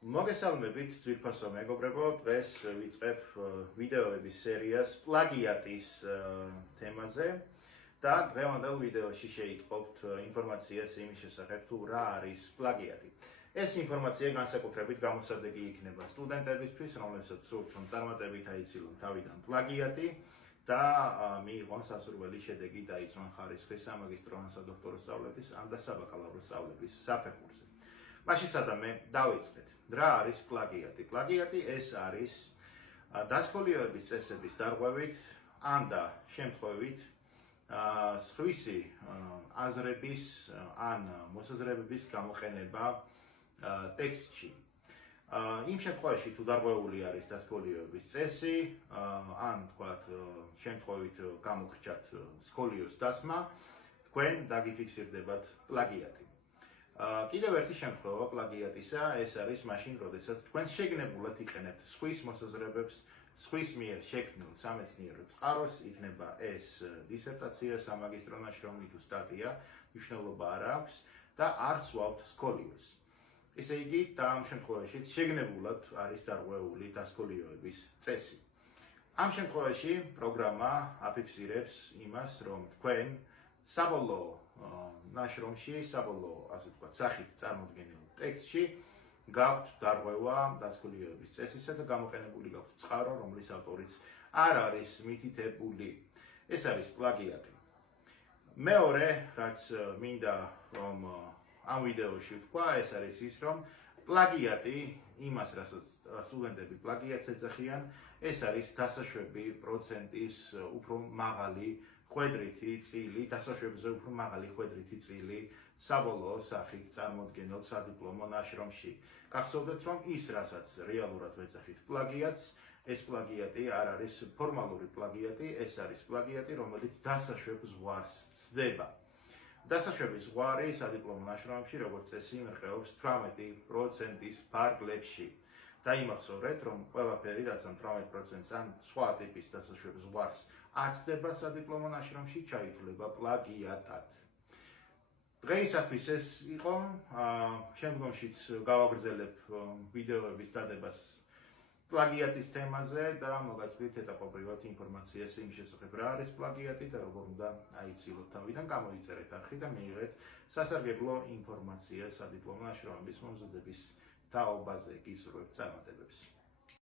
მოგესალმებით, ძვირფასო მეგობრებო, დღეს ვიწყებ ვიდეოების სერიას პლაგიატის თემაზე და დღევანდელ ვიდეოში შეიტყობთ ინფორმაციას იმის შესახებ, თუ რა არის პლაგიატი. ეს ინფორმაცია განსაკუთრებით გამოსადეგი იქნება სტუდენტებისთვის, რომლებსაც სურთ, რომ წარმატებით აიცილონ თავიდან პლაგიატი და მიიღონ სასურველი შედეგი დაიცვან ხარისხი სამაგისტრო ან სადოქტორო სწავლების ან და საბაკალავრო სწავლების საფეხურზე. მაშინ სადამე დავიწყეთ. რა არის პლაგიატი? პლაგიატი ეს არის დასკოლიოების წესების დარღვევით ან და შემთხვევით სხვისი აზრების ან მოსაზრებების გამოყენება ტექსტში. იმ შემთხვევაში თუ დარღვეული არის დასკოლიოების წესი ან თქვათ შემთხვევით გამოგრჩათ სკოლიოს დასმა, თქვენ დაგიფიქსირდებათ პლაგიატი. კიდევ ერთი შემთხვევა პლაგიატისა ეს არის მაშინ, როდესაც თქვენ შეგნებულად იყენებთ სხვის მოსაზრებებს, სხვის მიერ შექმნილ სამეცნიერო წყაროს, იქნება ეს დისერტაცია, სამაგისტრო ნაშრომი თუ სტატია, მნიშვნელობა არ აქვს და არ სვავთ სკოლიოს. ესე იგი, ამ შემთხვევაშიც შეგნებულად არის დარღვეული დასკოლიოების წესი. ამ შემთხვევაში პროგრამა აფიქსირებს იმას, რომ თქვენ საბოლოო ნაშრომში, საბოლოო, ასე ვთქვათ, სახით წარმოდგენილ ტექსტში გაქვთ დარღვევა დასკოლიოების წესისა და გამოყენებული გაქვთ წყარო, რომლის ავტორიც არ არის მითითებული. ეს არის პლაგიატი. მეორე, რაც მინდა რომ ამ ვიდეოში ვთქვა, ეს არის ის, რომ პლაგიატი იმას, რასაც სტუდენტები პლაგიატს ეძახიან, ეს არის დასაშვები პროცენტის უფრო მაღალი ხვედრითი წილი, დასაშვებზე უფრო მაღალი ხვედრითი წილი საბოლოო სახით წარმოდგენილ სადიპლომო ნაშრომში. გახსოვდეთ, რომ ის, რასაც რეალურად ვეძახით პლაგიატს, ეს პლაგიატი არ არის ფორმალური პლაგიატი, ეს არის პლაგიატი, რომელიც დასაშვებ ზღვარს ცდება. დასაშვების ზღვარი სადიპლომო ნაშრომებში, როგორც წესი, მერყეობს 18%-ის ფარგლებში. დაიმახსოვრეთ, რომ ყველაფერი, რაც ამ 18%-ს ან სხვა ტიპის დასაშვების ზღვარს აცდება სადიპლომო ნაშრომში, ჩაითვლება პლაგიატად. დღეისათვის ეს იყო, შემდგომშიც გავაგრძელებ ვიდეოების დადებას პლაგიატის თემაზე და მოგაცვლით ეტაპობრივად ინფორმაციას იმ შესახებ, რა არის პლაგიატი და როგორ უნდა აიცილოთ თავიდან, გამოიწერეთ არხი და მიიღეთ სასარგებლო ინფორმაცია სადიპლომო ნაშრომების მომზადების თაობაზე. გისურვებთ წარმატებებს.